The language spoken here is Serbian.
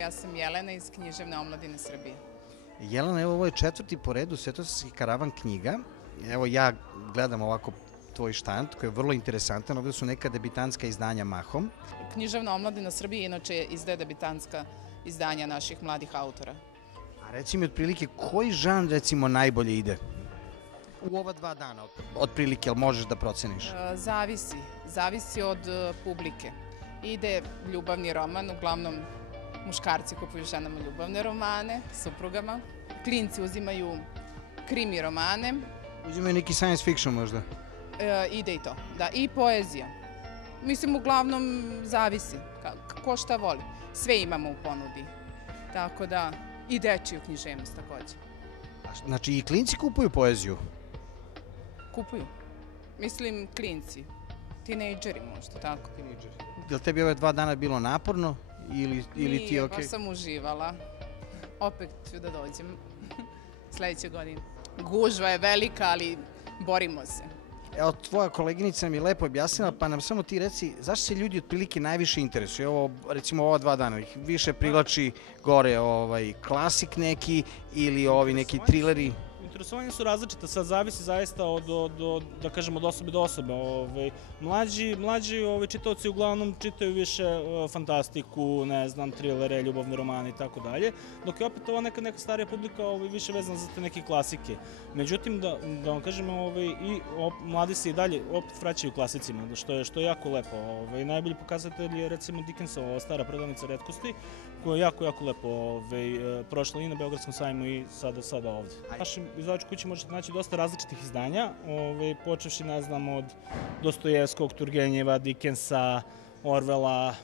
Ja sam Jelena iz Književne omladine Srbije. Jelena, evo ovo je 4. po redu Svetosavski karavan knjiga. Evo ja gledam ovako tvoj štand koji je vrlo interesantan. Ovdje su neka debitantska izdanja mahom. Književna omladina Srbije inače izdaje debitantska izdanja naših mladih autora. A reci mi otprilike koji žanr recimo najbolje ide u ova 2 dana otprilike, ali možeš da proceniš? Zavisi od publike. Ide ljubavni roman, uglavnom muškarci kupuju ženama ljubavne romane, suprugama. Klinci uzimaju krimi romane. Uzimaju neki science fiction možda? Ide i to, da, i poezija. Mislim, uglavnom zavisi, ko šta voli. Sve imamo u ponudi, tako da i dečiju književnost takođe. Znači i klinci kupuju poeziju? Kupuju. Mislim, klinci, tinejdžeri možda, tako. Je li tebi ove 2 dana bilo naporno ili ti je okej? Nije, baš sam uživala. Opet ću da dođem sledeće godine. Gužva je velika, ali borimo se. Evo, tvoja koleginica mi je lepo objasnila, pa nam samo ti reci zašto se ljudi otprilike najviše interesuju? Evo, recimo ova 2 dana, ih više privlači gore klasik neki ili ovi neki trileri? Interesovanja su različita, sad zavisi zaista da kažem, od osobe do osobe. Mlađi čitaoci uglavnom čitaju više fantastiku, ne znam, trilere, ljubavne romane i tako dalje, dok je opet ova neka starija publika više vezana za te neke klasike. Međutim, da vam kažem, i mladi se i dalje opet vraćaju klasicima, što je jako lepo. Najbolji pokazatelj je recimo Dickensova Stara prodavnica retkosti, koja je jako lepo prošla i na Beogradskom sajmu i sada ovde. U našem izdavačkoj kući možete naći dosta različitih izdanja, počevši, ne znam, od Dostojevskog, Turgenjeva, Dickensa, Orwella,